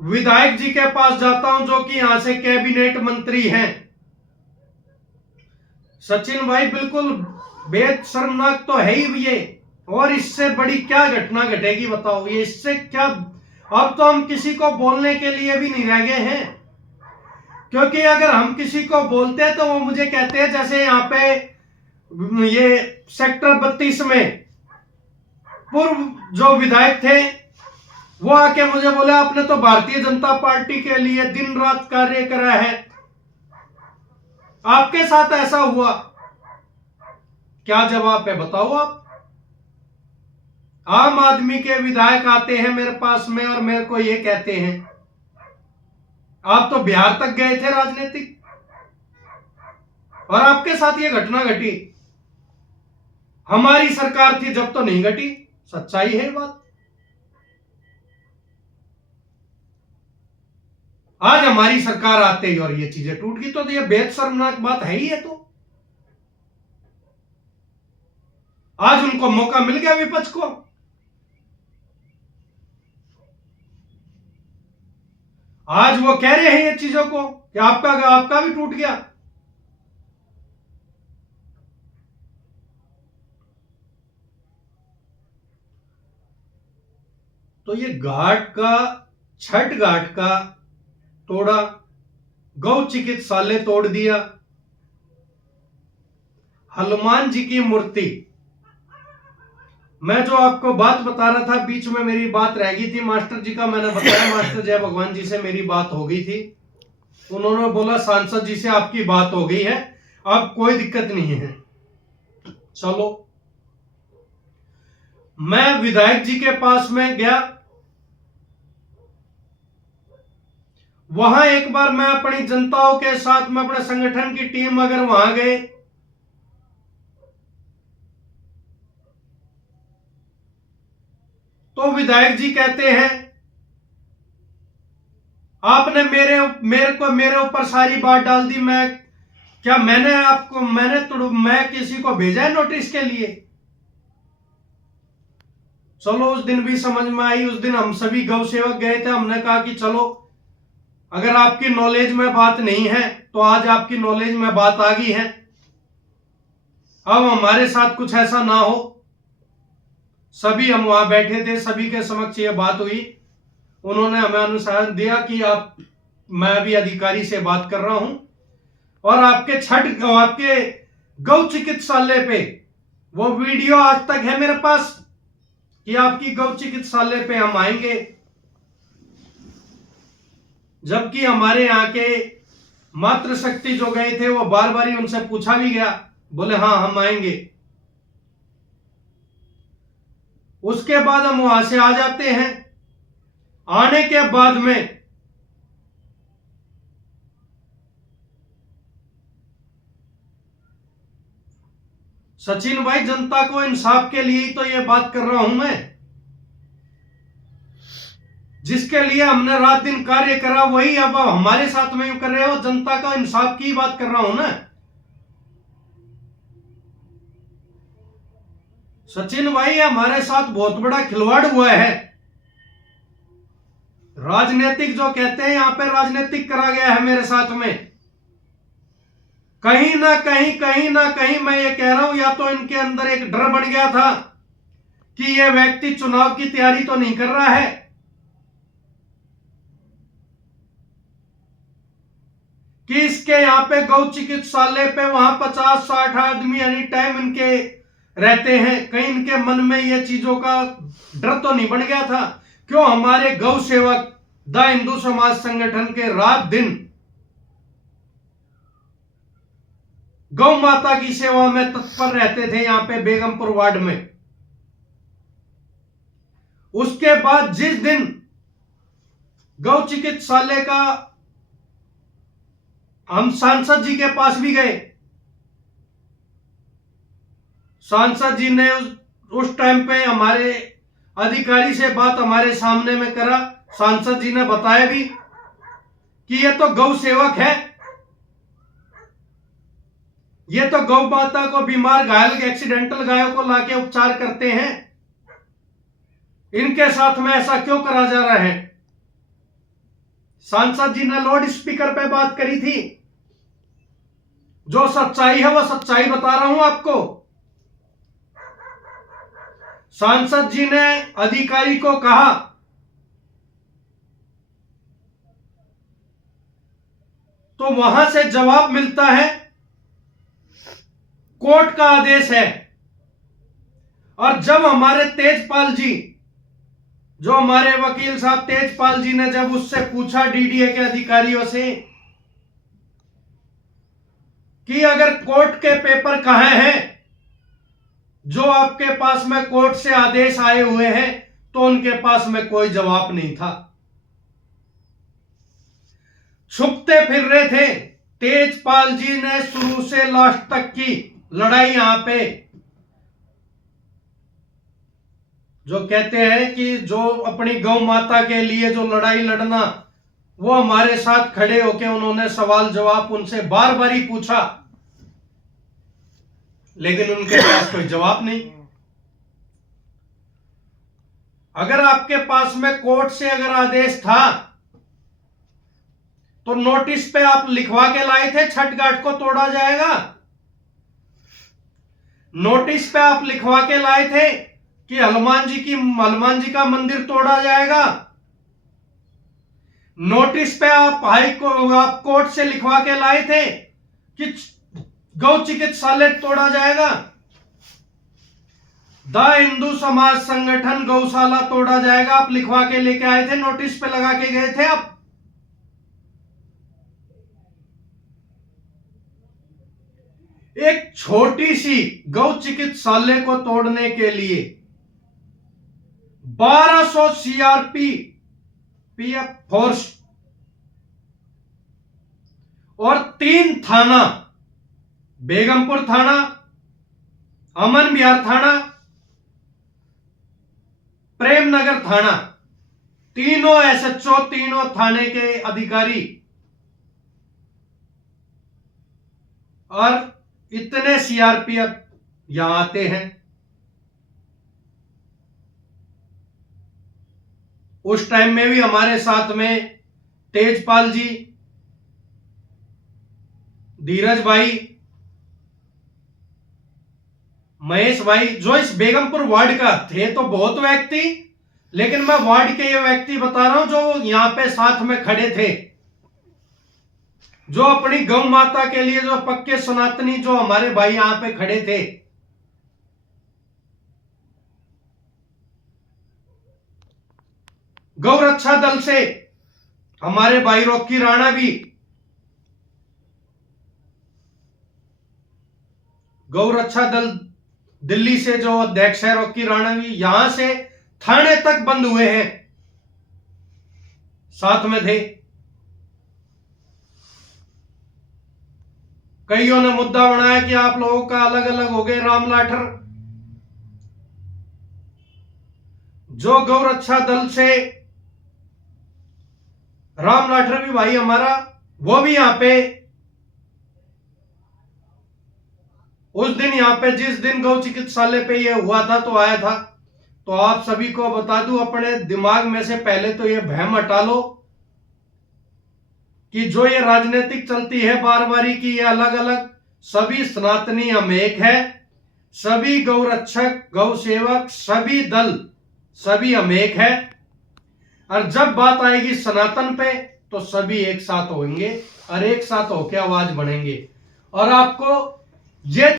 विधायक जी के पास जाता हूं जो कि यहां से कैबिनेट मंत्री हैं। सचिन भाई बिल्कुल बेहद शर्मनाक तो है ही ये, और इससे बड़ी क्या घटना घटेगी बताओ, ये इससे क्या। अब तो हम किसी को बोलने के लिए भी नहीं रह गए हैं, क्योंकि अगर हम किसी को बोलते हैं तो वो मुझे कहते हैं, जैसे यहाँ पे ये सेक्टर 32 में पूर्व जो विधायक थे वो आके मुझे बोले आपने तो भारतीय जनता पार्टी के लिए दिन रात कार्य करा है, आपके साथ ऐसा हुआ, क्या जवाब है बताओ आप। आम आदमी के विधायक आते हैं मेरे पास में और मेरे को ये कहते हैं आप तो बिहार तक गए थे राजनीतिक, और आपके साथ ये घटना घटी। हमारी सरकार थी जब तो नहीं घटी, सच्चाई है बात। आज हमारी सरकार आते ही और ये चीजें टूट गई, तो ये बेहद शर्मनाक बात है ही है। तो आज उनको मौका मिल गया विपक्ष को, आज वो कह रहे हैं ये चीजों को कि आपका भी टूट गया। तो ये घाट का, छठ घाट का तोड़ा, गौ चिकित्सालय तोड़ दिया, हनुमान जी की मूर्ति। मैं जो आपको बात बता रहा था, बीच में मेरी बात रह गई थी मास्टर जी का, मैंने बताया मास्टर जय भगवान जी से मेरी बात हो गई थी, उन्होंने बोला सांसद जी से आपकी बात हो गई है, अब कोई दिक्कत नहीं है। चलो मैं विधायक जी के पास में गया, वहां एक बार मैं अपनी जनताओं के साथ में अपने संगठन की टीम अगर वहां गए तो विधायक जी कहते हैं आपने मेरे ऊपर सारी बात डाल दी, मैं क्या मैं किसी को भेजा है नोटिस के लिए। चलो उस दिन भी समझ में आई, उस दिन हम सभी गौ सेवक गए थे, हमने कहा कि चलो अगर आपकी नॉलेज में बात नहीं है तो आज आपकी नॉलेज में बात आ गई है, अब हमारे साथ कुछ ऐसा ना हो। सभी हम वहां बैठे थे, सभी के समक्ष ये बात हुई, उन्होंने हमें अनुसार दिया कि मैं अभी अधिकारी से बात कर रहा हूं और आपके गौ चिकित्सालय पे वो वीडियो आज तक है मेरे पास कि आपकी गौ चिकित्सालय पे हम आएंगे, जबकि हमारे यहाँ के मातृशक्ति जो गए थे वो बार बार ही उनसे पूछा भी गया, बोले हाँ हम आएंगे। उसके बाद हम वहां से आ जाते हैं, आने के बाद में सचिन भाई जनता को इंसाफ के लिए ही तो ये बात कर रहा हूं मैं, जिसके लिए हमने रात दिन कार्य करा वही अब हमारे साथ में यूं कर रहे हो, जनता का इंसाफ की बात कर रहा हूं ना। सचिन भाई हमारे साथ बहुत बड़ा खिलवाड़ हुआ है, राजनीतिक जो कहते हैं यहां पे राजनीतिक करा गया है मेरे साथ में। कहीं ना कहीं मैं ये कह रहा हूं, या तो इनके अंदर एक डर बन गया था कि ये व्यक्ति चुनाव की तैयारी तो नहीं कर रहा है, कि इसके यहां पे गौ चिकित्सालय पे वहां 50-60 आदमी एनी टाइम इनके रहते हैं, कहीं इनके मन में ये चीजों का डर तो नहीं बन गया था। क्यों हमारे गौ सेवक द हिंदू समाज संगठन के रात दिन गौ माता की सेवा में तत्पर रहते थे यहां पे बेगमपुर वार्ड में। उसके बाद जिस दिन गौ चिकित्सालय का हम सांसद जी के पास भी गए, सांसद जी ने उस टाइम पे हमारे अधिकारी से बात हमारे सामने में करा, सांसद जी ने बताया भी कि ये तो गौ सेवक है, ये तो गौ माता को बीमार घायल एक्सीडेंटल गायों को लाके उपचार करते हैं, इनके साथ में ऐसा क्यों करा जा रहा है। सांसद जी ने लाउड स्पीकर पे बात करी थी। जो सच्चाई है वो सच्चाई बता रहा हूं आपको। सांसद जी ने अधिकारी को कहा तो वहां से जवाब मिलता है कोर्ट का आदेश है। और जब हमारे तेजपाल जी, जो हमारे वकील साहब तेजपाल जी ने जब उससे पूछा डीडीए के अधिकारियों से कि अगर कोर्ट के पेपर कहां हैं जो आपके पास में कोर्ट से आदेश आए हुए हैं, तो उनके पास में कोई जवाब नहीं था। छुपते फिर रहे थे। तेजपाल जी ने शुरू से लास्ट तक की लड़ाई यहां पे, जो कहते हैं कि जो अपनी गौ माता के लिए जो लड़ाई लड़ना, वो हमारे साथ खड़े होके उन्होंने सवाल जवाब उनसे बार बार ही पूछा, लेकिन उनके पास कोई जवाब नहीं। अगर आपके पास में कोर्ट से अगर आदेश था तो नोटिस पे आप लिखवा के लाए थे छठ घाट को तोड़ा जाएगा। नोटिस पे आप लिखवा के लाए थे कि हनुमान जी का मंदिर तोड़ा जाएगा। नोटिस पे आप आप कोर्ट से लिखवा के लाए थे कि गौ चिकित्सालय तोड़ा जाएगा। द हिंदू समाज संगठन गौशाला तोड़ा जाएगा, आप लिखवा के लेके आए थे, नोटिस पे लगा के गए थे आप। एक छोटी सी गौ चिकित्सालय को तोड़ने के लिए 1200 सीआरपीएफ फोर्स और 3 थाना, बेगमपुर थाना, अमन विहार थाना, प्रेमनगर थाना, तीनों एसएचओ, तीनों थाने के अधिकारी और इतने सीआरपीएफ यहां आते हैं। उस टाइम में भी हमारे साथ में तेजपाल जी, धीरज भाई, महेश भाई, जो इस बेगमपुर वार्ड का थे तो बहुत व्यक्ति, लेकिन मैं वार्ड के ये व्यक्ति बता रहा हूं जो यहां पे साथ में खड़े थे, जो अपनी गौ माता के लिए जो पक्के सनातनी जो हमारे भाई यहां पे खड़े थे। गौ रक्षा दल से हमारे भाई रॉकी राणा भी, गौ रक्षा दल दिल्ली से जो अध्यक्ष है रॉकी राणा भी यहां से थाने तक बंद हुए हैं, साथ में थे। कईयों ने मुद्दा बनाया कि आप लोगों का अलग अलग हो गए राम लाठर। जो गौ रक्षा दल से राम लाठर भी भाई हमारा, वो भी यहां पे उस दिन यहां पे जिस दिन गौ चिकित्सालय पे ये हुआ था तो आया था। तो आप सभी को बता दूं, अपने दिमाग में से पहले तो ये भ्रम हटा लो कि जो ये राजनीतिक चलती है बार बारी की, ये अलग अलग, सभी सनातनी हम एक है, सभी गौ रक्षक, गौ सेवक, सभी दल, सभी हम एक है। और जब बात आएगी सनातन पे तो सभी एक साथ होंगे और एक साथ होकर आवाज बढ़ेंगे। और आपको ये